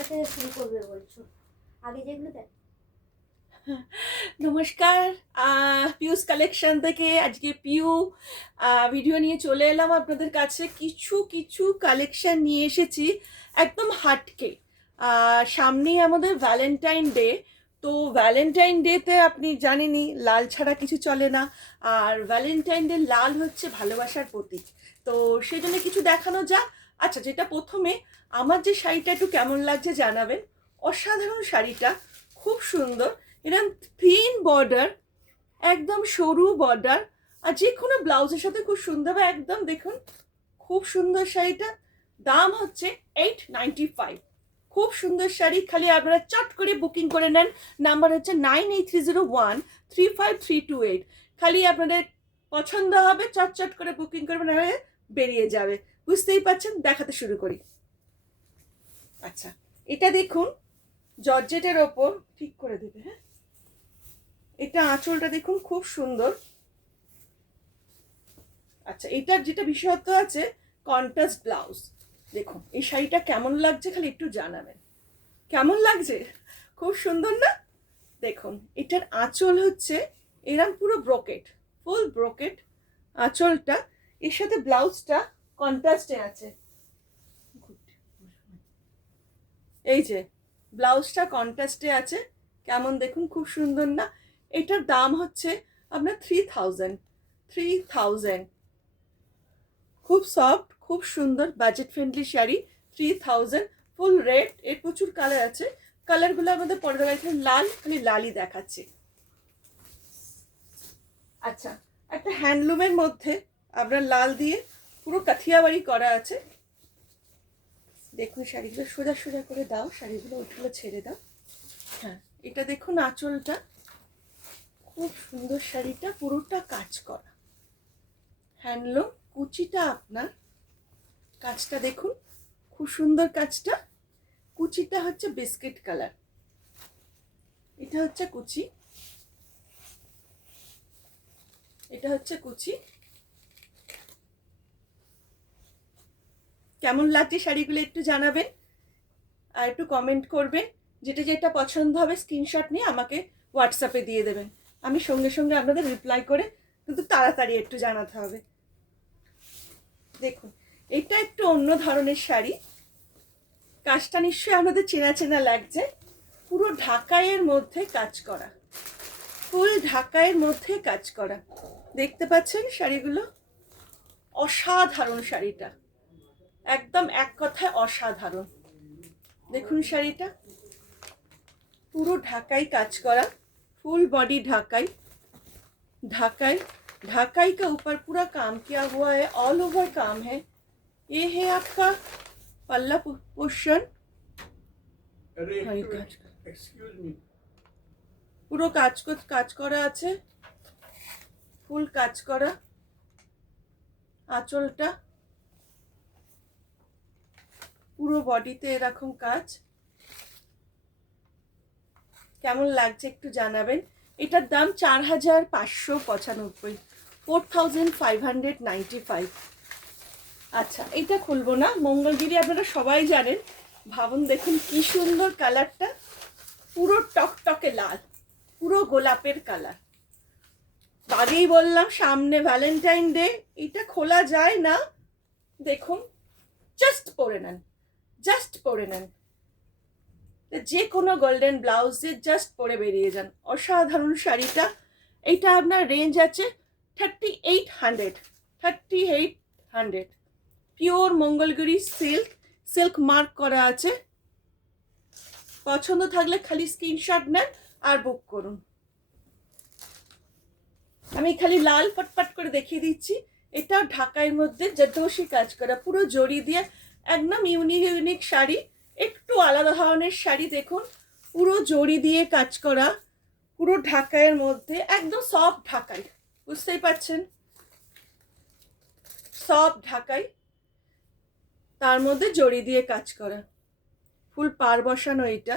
কোনটা থেকে শুরু করবে বলছো? আগে যেগুলো দেখ। নমস্কার। পিউস কালেকশন থেকে আজকে পিউ ভিডিও নিয়ে চলে এলাম আপনাদের কাছে। কিছু কিছু কালেকশন নিয়ে এসেছি একদম হাটকে। সামনেই আমাদের ভ্যালেন্টাইন ডে। তো ভ্যালেন্টাইন ডেতে আপনি জানেনই লাল ছাড়া কিছু চলে না। আর ভ্যালেন্টাইন ডে লাল হচ্ছে ভালোবাসার প্রতীক। তো সেই জন্য কিছু দেখানো যাক। আচ্ছা, যেটা প্রথমে আমার যে শাড়িটা একটু কেমন লাগছে জানাবেন। অসাধারণ শাড়িটা, খুব সুন্দর। এরকম থিন বর্ডার, একদম সরু বর্ডার, আর যে কোনো ব্লাউজের সাথে খুব সুন্দর। একদম দেখুন, খুব সুন্দর শাড়িটা। দাম হচ্ছে 895। খুব সুন্দর শাড়ি, খালি আপনারা চট করে বুকিং করে নেন। নাম্বার হচ্ছে 9830135328। খালি আপনাদের পছন্দ হবে, চট চট করে বুকিং করবেন, নাহলে বেরিয়ে যাবে। বুঝতেই পারছেন, দেখাতে শুরু করি। আচ্ছা, এটা দেখুন, জর্জেটের ওপর ঠিক করে দেবে। হ্যাঁ, এটা আঁচলটা দেখুন, খুব সুন্দর। আচ্ছা, এটার যেটা বিশেষত্ব আছে, কন্ট্রাস্ট ব্লাউজ। দেখুন এই শাড়িটা কেমন লাগছে খালি একটু জানাবেন। কেমন লাগছে? খুব সুন্দর না? দেখুন এটার আঁচল হচ্ছে এরম পুরো ব্রোকেট, ফুল ব্রোকেট আঁচলটা। এর সাথে ব্লাউজটা কন্ট্রাস্টে আছে। এই যে ব্লাউজটা কন্ট্রাস্টে আছে, কেমন দেখুন, খুব সুন্দর না? এটার দাম হচ্ছে আপনার 3000। খুব সফট, খুব সুন্দর, বাজেট ফ্রেন্ডলি শাড়ি। 3000, ফুল রেড। এর প্রচুর কালার আছে। কালারগুলো আমাদের পরে দেখাচ্ছে। লাল, খালি লালই দেখাচ্ছে। আচ্ছা, একটা হ্যান্ডলুমের মধ্যে আপনার লাল দিয়ে পুরো কাঠিয়াবাড়ি করা আছে। দেখুন শাড়িগুলো সোজা সোজা করে দাও, শাড়িগুলো ওইগুলো ছেড়ে দাও। হ্যাঁ, এটা দেখুন আঁচলটা, খুব সুন্দর শাড়িটা, পুরোটা কাজ করা হ্যান্ডলুম। কুচিটা আপনার, কাজটা দেখুন, খুব সুন্দর কাজটা। কুচিটা হচ্ছে বিস্কিট কালার। এটা হচ্ছে কুচি, এটা হচ্ছে কুচি। কেমন লাগছে শাড়িগুলো একটু জানাবেন, আর একটু কমেন্ট করবেন। যেটা যেটা পছন্দ হবে স্ক্রিনশট নিয়ে আমাকে হোয়াটসঅ্যাপে দিয়ে দেবেন। আমি সঙ্গে সঙ্গে আপনাদের রিপ্লাই করে, কিন্তু তাড়াতাড়ি একটু জানাতে হবে। দেখুন এটা একটু অন্য ধরনের শাড়ি। কাজটা নিশ্চয়ই আপনাদের চেনা চেনা লাগছে। পুরো ঢাকাইয়ের মধ্যে কাজ করা, ফুল ঢাকাইয়ের মধ্যে কাজ করা। দেখতে পাচ্ছেন শাড়িগুলো? অসাধারণ শাড়িটা, একদম এক কথায় অসাধারণ। দেখুন শাড়িটা পুরো ঢাকাই কাজ করা, फुल बॉडी ढाकाई। ढाकाई ढाकाई का ऊपर पूरा काम किया हुआ है, ऑल ओवर काम है। ये है आपका पल्ला पोर्शन। পুরো কাজ করা আছে, ফুল কাজ করা। আঁচলটা পুরো বডিতে এরকম কাজ। কেমন লাগছে একটু জানাবেন। এটার দাম 4595, 4595। আচ্ছা, এটা খুলবো না। মঙ্গলগিরি আপনারা সবাই জানেন। ভাবুন, দেখুন কি সুন্দর কালারটা, পুরো টকটকে লাল, পুরো গোলাপের কালার। আগেই বললাম সামনে ভ্যালেন্টাইন ডে, এটা খোলা যায় না। দেখুন, জাস্ট পরে নেন, জাস্ট পরে নেন। যে কোনো গোল্ডেন ব্লাউজে জাস্ট পরে বেরিয়ে যান। অসাধারণ শাড়িটা। এইটা আপনার রেঞ্জ আছে 3800, 3800। Pure Mangalagiri silk, silk mark করা আছে। পছন্দ থাকলে খালি স্ক্রিনশট নেন আর বুক করুন। আমি খালি লাল পটপট করে দেখিয়ে দিচ্ছি। এটা ঢাকাইয়ের মধ্যে জর্দোসি কাজ করা, পুরো জড়ি দিয়ে, একদম ইউনিক ইউনিক শাড়ি, একটু আলাদা ধরনের শাড়ি। দেখুন পুরো জড়ি দিয়ে কাজ করা, পুরো ঢাকাইয়ের মধ্যে, একদম সফট ঢাকাই। বুঝতেই পারছেন, সফট ঢাকাই, তার মধ্যে জড়ি দিয়ে কাজ করা, ফুল পার বসানো। এটা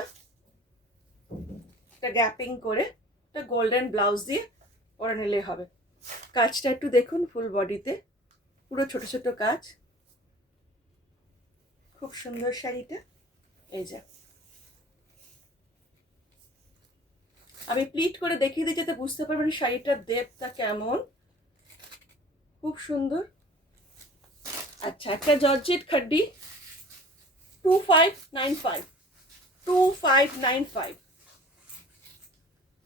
গ্যাপিং করে, এটা গোল্ডেন ব্লাউজ দিয়ে পরে নিলে হবে। কাজটা একটু দেখুন, ফুল বডিতে পুরো ছোট ছোট কাজ। খুব সুন্দর শাড়িটা। এই যে আমি প্লিট করে দেখিয়ে দিই যাতে বুঝতে পারবেন শাড়িটার ডেপথটা কেমন। খুব সুন্দর। আচ্ছা, একটা জর্জেট খাড্ডি 2595, 2595।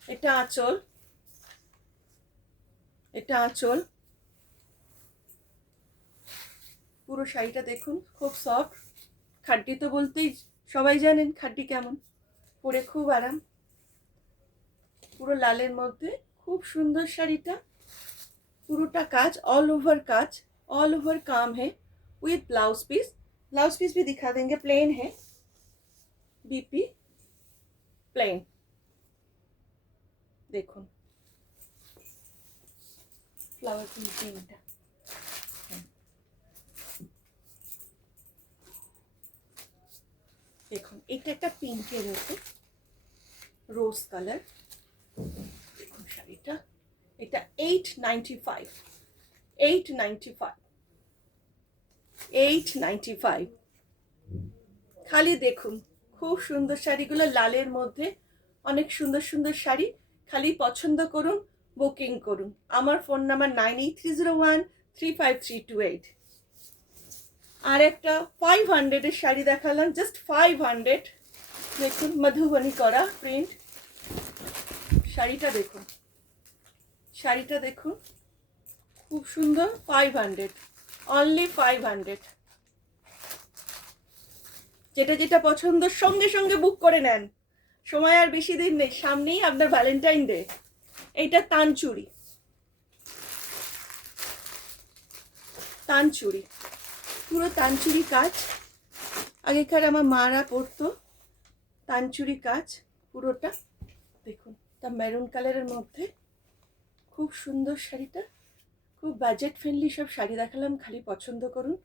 এটা আঁচল, এটা আঁচল। পুরো শাড়িটা দেখুন, খুব সফট। খাড্ডি তো বলতেই সবাই জানেন খাড্ডি কেমন, পরে খুব আরাম। পুরো লালের মধ্যে খুব সুন্দর শাড়িটা। পুরোটা কাজ, ऑल ओवर काज, ऑल ओवर काम है with blouse piece. Blouse piece भी दिखा देंगे, प्लेन है, बीपी प्लेन। দেখুন ফ্লাওয়ার প্রিন্টটা, দেখুন এটা একটা পিঙ্কের উপর রোজ কালার। দেখুন শাড়িটা, এটা 895, 895, 895। খালি দেখুন খুব সুন্দর শাড়িগুলো লালের মধ্যে, অনেক সুন্দর সুন্দর শাড়ি। খালি পছন্দ করুন, বুকিং করুন। আমার ফোন নাম্বার 9830135328। আর একটা 500-এর শাড়ি দেখালাম, জাস্ট 500। দেখুন মধুবনী করা প্রিন্ট। শাড়িটা দেখুন, শাড়িটা দেখুন খুব সুন্দর। 500, অনলি 500। যেটা যেটা পছন্দ সঙ্গে সঙ্গে বুক করে নেন, সময় আর বেশি দিন নেই, সামনেই আপনার ভ্যালেন্টাইন ডে। এইটা তানচুরি, তানচুরি, পুরো তানচুরি কাজ। আগেকার আমার মারা পরতো তানচুরি কাজ পুরোটা। দেখুন তা মেরুন কালারের মধ্যে খুব সুন্দর শাড়িটা। খুব বাজেট ফ্রেন্ডলি সব শাড়ি দেখালাম, খালি পছন্দ করুন,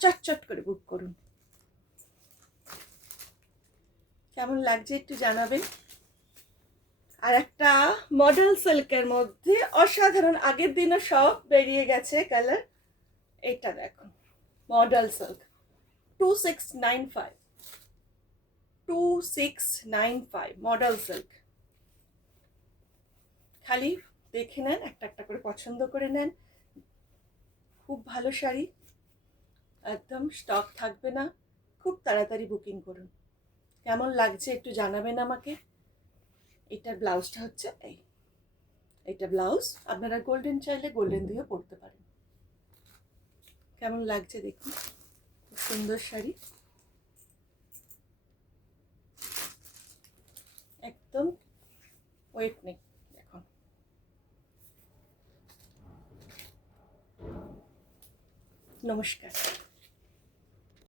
চটচট করে বুক করুন। কেমন লাগছে একটু জানাবেন। আর একটা মডেল সিল্কের মধ্যে অসাধারণ, আগের দিনও সব বেরিয়ে গেছে কালার। এটা দেখুন মডেল সিল্ক 2695, 2695 মডেল সিল্ক। খালি দেখে নেন, একটা একটা করে পছন্দ করে নেন। খুব ভালো শাড়ি, একদম স্টক থাকবে না, খুব তাড়াতাড়ি বুকিং করুন। কেমন লাগছে একটু জানাবেন আমাকে। এটার ব্লাউজটা হচ্ছে এই, এটা ব্লাউজ। আপনারা গোল্ডেন চাইলে গোল্ডেন দিয়ে পরতে পারেন। কেমন লাগছে দেখুন, খুব সুন্দর শাড়ি, একদম ওয়েট নেই। দেখুন নমস্কার।